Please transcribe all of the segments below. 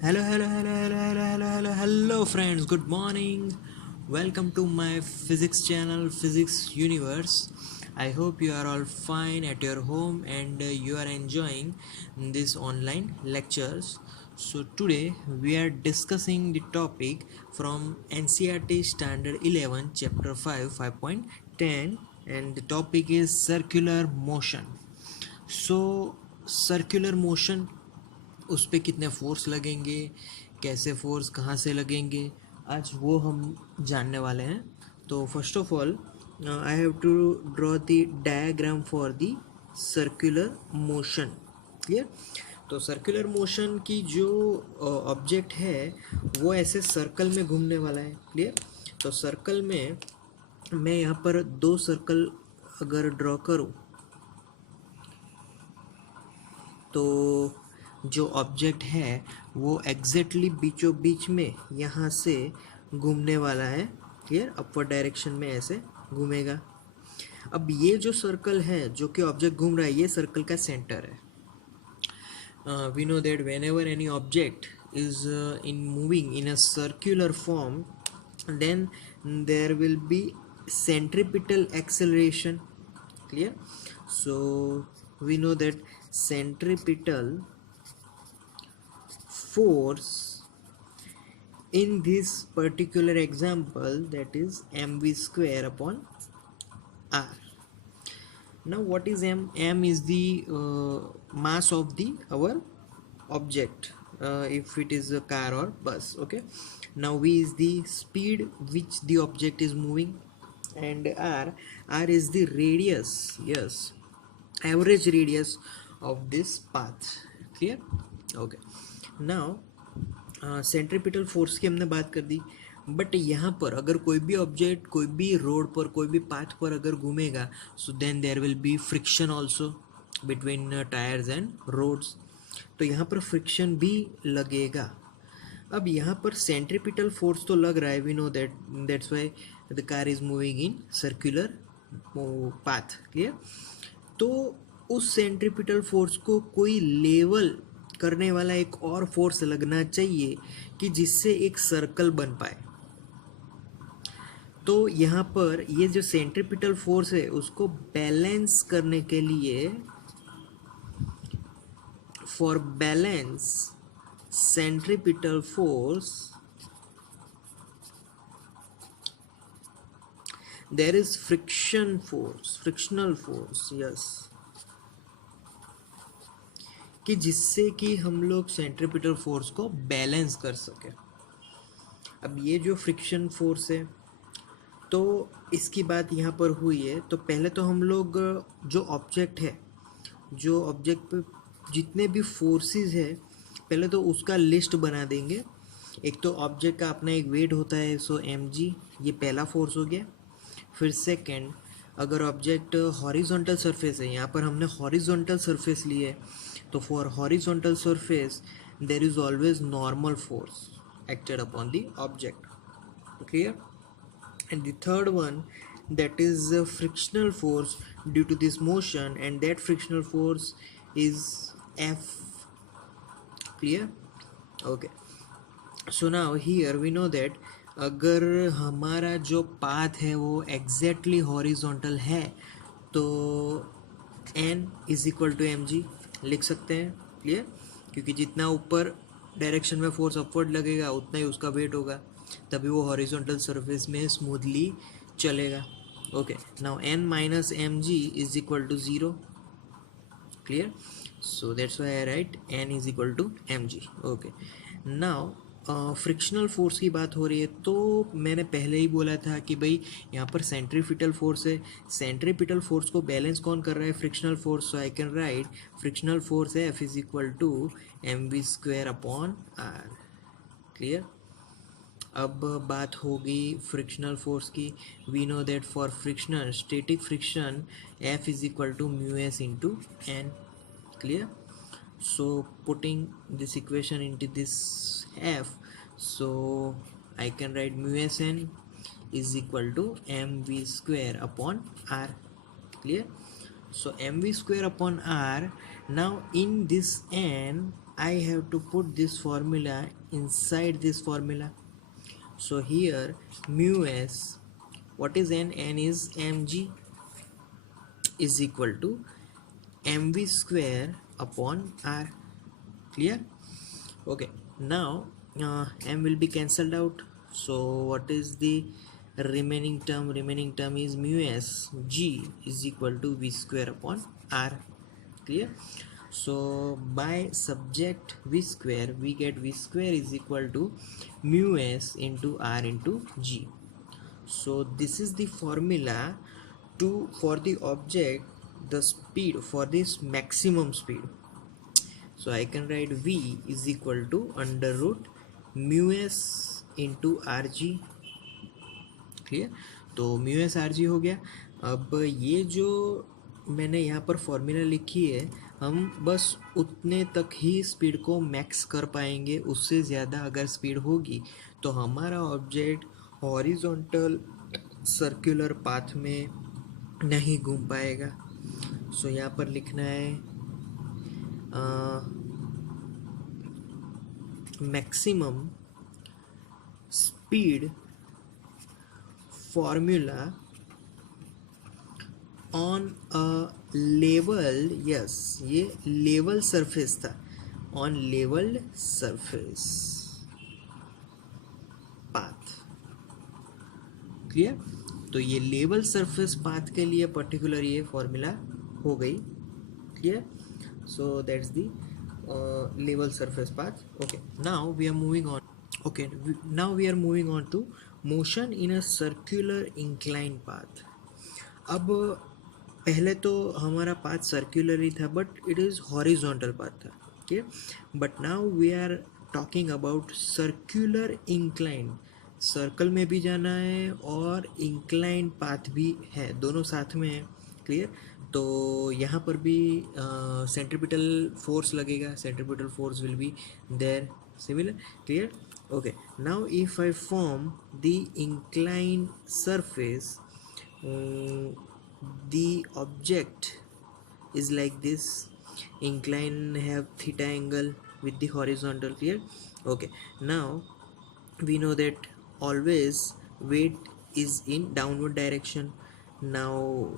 Hello, friends. Good morning. Welcome to my physics channel, Physics Universe. I hope you are all fine at your home and you are enjoying these online lectures. So, today we are discussing the topic from NCERT Standard 11, Chapter 5, 5.10, and the topic is circular motion. So, circular motion, उस पर कितने force लगेंगे, कैसे force कहाँ से लगेंगे, आज वो हम जानने वाले हैं. तो first of all I have to draw the diagram for the circular motion. Clear. तो सर्कुलर मोशन की जो ऑब्जेक्ट है वो ऐसे सर्कल में घूमने वाला है. क्लियर. तो सर्कल में मैं यहाँ पर दो सर्कल अगर ड्रॉ करूँ तो जो ऑब्जेक्ट है वो एग्जैक्टली बीचों बीच में यहाँ से घूमने वाला है. क्लियर. अपवर्ड डायरेक्शन में ऐसे घूमेगा. अब ये जो सर्कल है जो कि ऑब्जेक्ट घूम रहा है ये सर्कल का सेंटर है. We know that whenever any object is in moving in a circular form then there will be centripetal acceleration. Clear. So we know that centripetal force in this particular example, that is mv square upon r. Now what is m? M is the mass of the our object, if it is a car or bus. Okay. Now v is the speed which the object is moving, and r is the radius. Yes, average radius of this path. Clear. Okay. Now centripetal force की हमने बात कर दी. But यहाँ पर अगर कोई भी object कोई भी रोड पर कोई भी पाथ पर अगर घूमेगा, so then there will be friction also between tyres and roads. तो यहाँ पर फ्रिक्शन भी लगेगा. अब यहाँ पर सेंट्रीपिटल फोर्स तो लग रहा है. We know that that's why the car is moving in circular path. Clear. तो उस सेंट्रीपिटल फोर्स को कोई लेवल करने वाला एक और फोर्स लगना चाहिए कि जिससे एक सर्कल बन पाए. तो यहाँ पर ये जो सेंट्रीपिटल फोर्स है उसको बैलेंस करने के लिए, for balance centripetal force there is friction force, frictional force. Yes, कि जिससे कि हम लोग सेंट्रीपिटल फोर्स को बैलेंस कर सके. अब ये जो फ्रिक्शन फोर्स है तो इसकी बात यहाँ पर हुई है. तो पहले तो हम लोग जो ऑब्जेक्ट है, जो ऑब्जेक्ट पे जितने भी फोर्सेस है पहले तो उसका लिस्ट बना देंगे. एक तो ऑब्जेक्ट का अपना एक वेट होता है, सो mg, ये पहला फोर्स हो गया. फिर सेकंड, अगर ऑब्जेक्ट हॉरिजॉन्टल सरफेस है, यहाँ पर हमने हॉरिजॉन्टल सरफेस ली है, तो for horizontal surface there is always normal force acted upon the object. Clear. And the third one, that is frictional force due to this motion, and that frictional force is F. Clear. Okay. So now here we know that अगर हमारा जो path है वो exactly horizontal है तो n is equal to m g लिख सकते हैं. क्लियर. क्योंकि जितना ऊपर डायरेक्शन में फोर्स अपवर्ड लगेगा उतना ही उसका वेट होगा, तभी वो हॉरिजॉन्टल सरफेस में स्मूथली चलेगा. Okay. Now n minus m g is equal to 0. Clear. So that's why I write n is equal to m g. Okay. Now frictional force की बात हो रही है तो मैंने पहले ही बोला था कि भाई यहाँ पर सेंट्रीपिटल फोर्स है. सेंट्रीपिटल फोर्स को बैलेंस कौन कर रहा है? Frictional force. So I can write frictional force है F is equal to m v square upon r. Clear. अब बात होगी फ्रिक्शनल फोर्स की. We know that for frictional static friction F is equal to mu s into n. Clear. So putting this equation into this F, so I can write mu s n is equal to mv square upon r. Clear. So mv square upon r. Now in this n I have to put this formula inside this formula. So here mu s, what is n? N is mg, is equal to mv square upon r. Clear? Okay, now m will be cancelled out. So what is the remaining term? Remaining term is mu s g is equal to v square upon r. Clear? So by subject v square, we get v square is equal to mu s into r into g. So this is the formula to for the object, the speed for this maximum speed. So I can write v is equal to under root mu s into rg. Clear? तो mu S R G हो गया. अब ये जो मैंने यहाँ पर formula लिखी है, हम बस उतने तक ही स्पीड को मैक्स कर पाएंगे. उससे ज़्यादा अगर स्पीड होगी तो हमारा ऑब्जेक्ट हॉरिजॉन्टल सर्कुलर पाथ में नहीं घूम पाएगा. सो यहाँ पर लिखना है maximum speed formula on a level, yes ये level surface था, on leveled surface path. Clear? तो ये लेवल सरफेस पाथ के लिए पर्टिकुलर ये फॉर्मूला हो गई. Clear? So that's the level surface path. Okay, now we are moving on. Okay, now we are moving on to motion in a circular inclined path. अब पहले तो हमारा path circular ही था, but it is horizontal path था. Okay, but now we are talking about circular incline. Circle में भी जाना है और इंक्लाइन पाथ भी है, दोनों साथ में है. क्लियर? तो यहाँ पर भी सेंट्रीपिटल फोर्स लगेगा. Centripetal force will be there similar. Clear? Okay, now if I form the inclined surface, the object is like this. Incline have theta angle with the horizontal. Clear? Okay, now we know that always weight is in downward direction. Now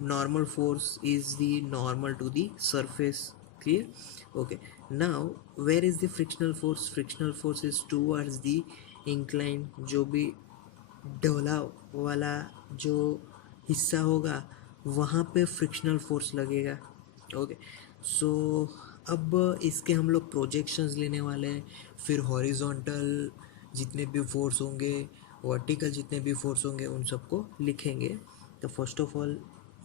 normal force is the normal to the surface. Clear? Okay, now where is the frictional force? Frictional force is towards the incline. जो भी ढोला वाला जो हिस्सा होगा वहाँ पे frictional force लगेगा. Okay, सो अब इसके हम लोग प्रोजेक्शंस लेने वाले हैं. फिर हॉरिजॉन्टल जितने भी फोर्स होंगे, वर्टिकल जितने भी फोर्स होंगे, उन सबको लिखेंगे. तो first of all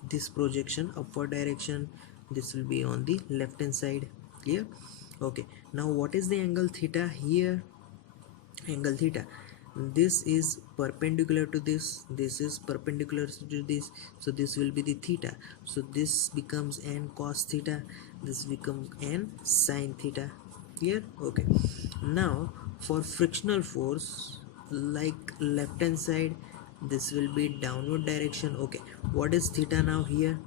this projection upward direction, this will be on the left hand side. Clear? Okay, now what is the angle theta here? Angle theta, this is perpendicular to this, this is perpendicular to this, so this will be the theta. So this becomes n cos theta, this becomes n sin theta. Clear? Okay, now for frictional force, like left hand side, this will be downward direction. Okay, what is theta now here?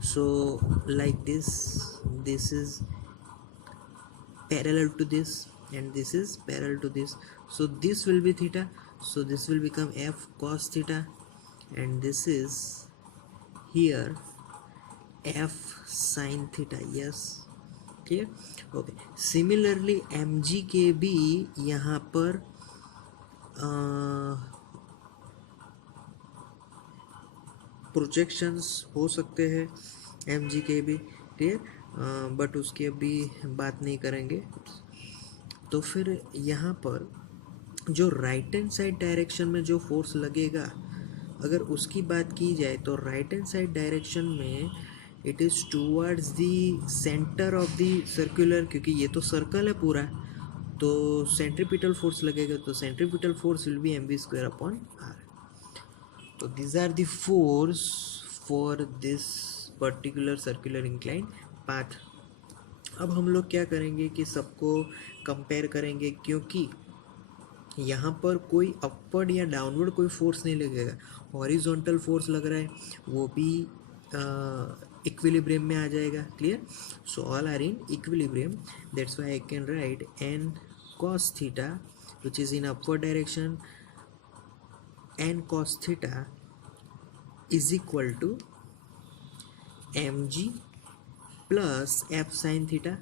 So like this is parallel to this and this is parallel to this, so this will be theta. So this will become f cos theta, and this is here f sin theta. Yes, clear? Okay, similarly mg के भी यहाँ पर projections हो सकते हैं M G के भी. Clear? But उसकी अभी बात नहीं करेंगे. तो फिर यहाँ पर जो राइट हैंड साइड डायरेक्शन में जो फोर्स लगेगा, अगर उसकी बात की जाए तो राइट हैंड साइड डायरेक्शन में it is towards the centre of the circular, क्योंकि ये तो सर्कल है पूरा, तो सेंट्रीपिटल फोर्स लगेगा. तो centripetal force will be m v square upon r. तो these are the force for this particular circular inclined path. अब हम लोग क्या करेंगे कि सबको कंपेयर करेंगे, क्योंकि यहाँ पर कोई अपवर्ड या डाउनवर्ड कोई फोर्स नहीं लगेगा. हॉरिजॉन्टल फोर्स लग रहा है, वो भी इक्विलिब्रियम में आ जाएगा. Clear. So all are in equilibrium. That's why I can write n cos theta which is in upward direction. n cos theta is equal to mg plus f sin theta.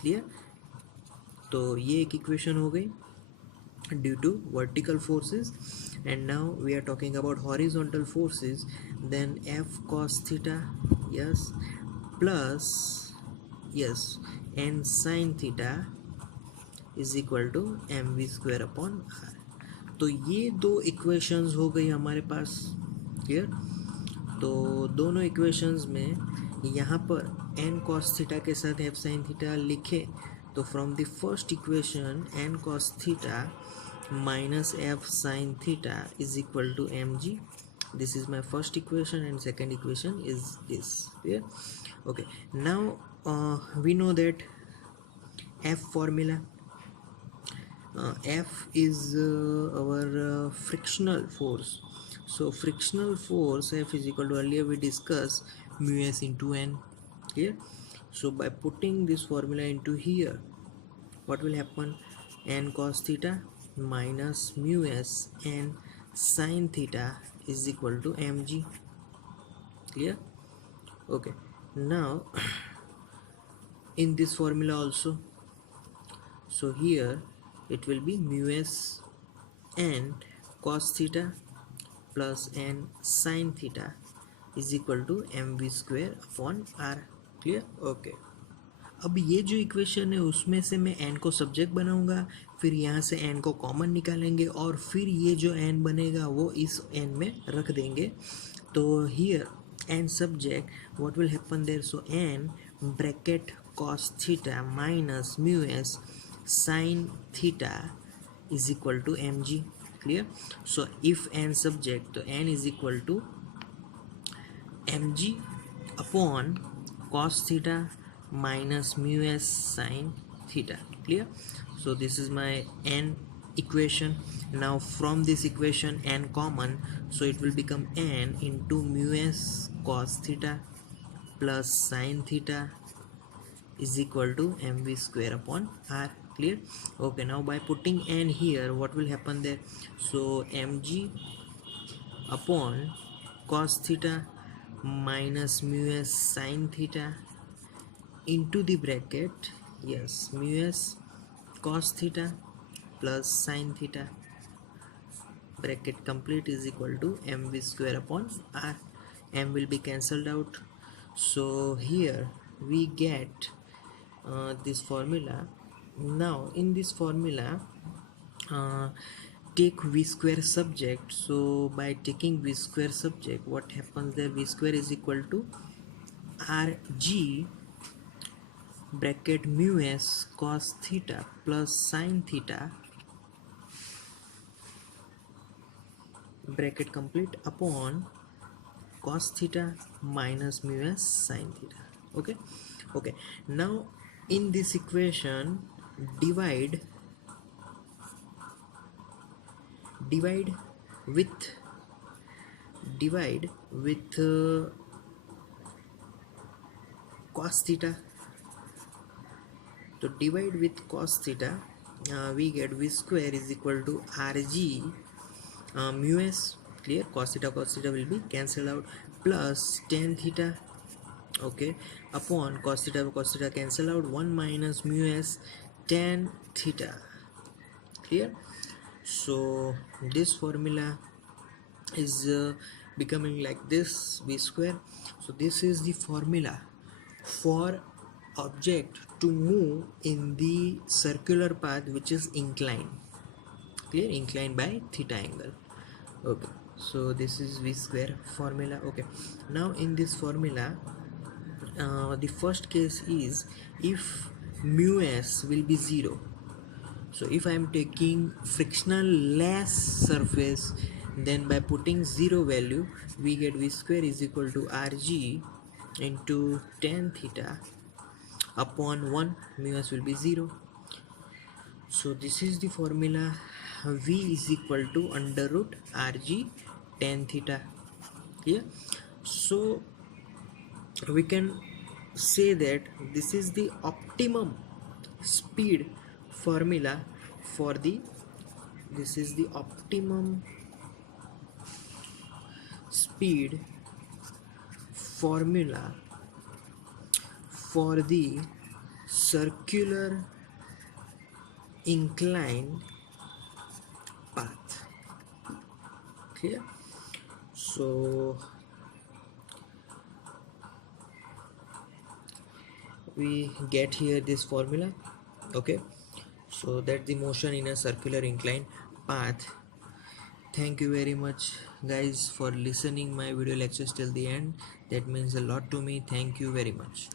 Clear. तो ये एक equation हो गई due to vertical forces, and now we are talking about horizontal forces. Then f cos theta, yes, plus yes n sin theta is equal to mv square upon r. तो ये दो equations हो गई हमारे पास. Clear. तो दोनों equations में यहाँ पर n cos थीटा के साथ f sin थीटा लिखे तो from the first equation n cos theta minus f sin theta is equal to mg. This is my first equation and second equation is this. Yeah. Okay, now we know that f formula. F is our frictional force. So frictional force F is equal to, earlier we discussed, mu s into n. Here, so by putting this formula into here, what will happen? N cos theta minus mu s n sin theta is equal to mg. Clear. Okay, now in this formula also, so here it will be mu s n cos theta plus n sin theta is equal to mv square upon r. Clear. Okay, अब ये जो equation है उसमें से मैं n को subject बनाऊंगा, फिर यहाँ से n को कॉमन निकालेंगे और फिर ये जो n बनेगा वो इस n में रख देंगे. तो here n subject, what will happen there? So n bracket cos theta minus mu s sin theta is equal to mg. Clear. So if n subject, तो n is equal to mg upon cos theta minus mu s sin theta. Clear. So this is my n equation. Now from this equation n common, so it will become n into mu s cos theta plus sin theta is equal to mv square upon r. Clear. Okay, now by putting n here, what will happen there? So mg upon cos theta minus mu s sin theta into the bracket, yes, mu s cos theta plus sin theta, bracket complete, is equal to mv square upon r. M will be cancelled out. So here we get this formula. Now in this formula, take v square subject. So by taking v square subject, what happens there? V square is equal to rg bracket mu s cos theta plus sin theta, bracket complete, upon cos theta minus mu s sin theta. Okay. Okay, now in this equation, divide with cos theta. To divide with cos theta, we get v square is equal to rg mu s. Clear. Cos theta will be cancelled out, plus tan theta. Okay, upon cos theta cancel out, 1 minus mu s tan theta. Clear. So this formula is becoming like this, v square. So this is the formula for object to move in the circular path which is inclined. Clear. Inclined by theta angle. Okay, so this is v square formula. Okay, now in this formula, the first case is if mu s will be 0. So if I am taking frictional less surface, then by putting 0 value, we get v square is equal to rg into tan theta upon 1, mu s will be 0. So this is the formula. V is equal to under root rg tan theta. Here, so we can say that this is the optimum speed formula for the this is the optimum speed formula for the circular incline path. Clear? So we get here this formula. Okay, so that the motion in a circular incline path. Thank you very much guys for listening my video lectures till the end. That means a lot to me. Thank you very much.